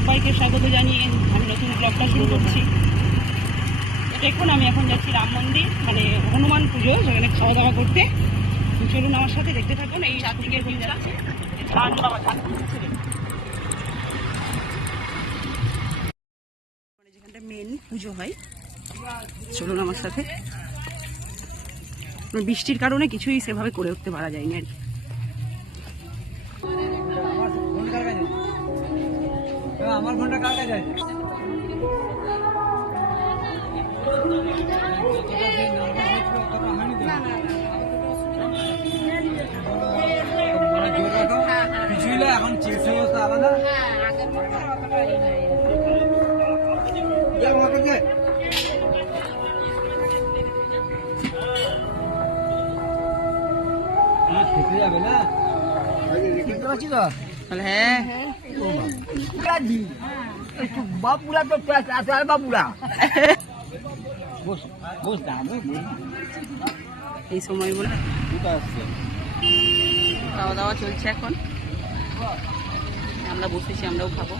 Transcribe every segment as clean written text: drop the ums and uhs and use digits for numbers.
সবাইকে স্বাগত জানিয়ে আমি নতুন ব্লগটা শুরু করছি। দেখুন আমি এখন যাচ্ছি রাম মন্দির, মানে হনুমান পুজো, সেখানে খাওয়া দাওয়া করতে। চলুন আমার সাথে, দেখতে থাকুন। এই চারদিকের ভিউ যাচ্ছে, যেখানটা মেন পুজো হয়। চলুন আমার সাথে। বৃষ্টির কারণে কিছুই সেভাবে করে উঠতে পারা যায়নি আর কি। আমার ফোনটা কার কাছে আছে? কিছুই এখন চেস অবস্থা আলাদা। খেতে যাবে না? দেখতে পাচ্ছি তো। হ্যাঁ, বাবুরা তো আর বাবুরা এই সময় বলে খাওয়া দাওয়া চলছে এখন। আমরা বসেছি, আমরাও খাবো।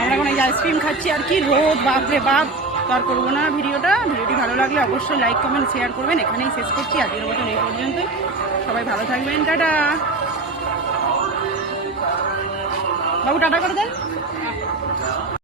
আমরা এখন এই আইসক্রিম খাচ্ছি আর কি। রোদ, বাপরে বাপ। তো আর করবো না ভিডিওটি ভালো লাগলে অবশ্যই লাইক কমেন্ট শেয়ার করবেন। এখানেই শেষ করছি আজকের মতন এই পর্যন্ত। সবাই ভালো থাকবেন, টাটা। বাবু টাটা করে দেন।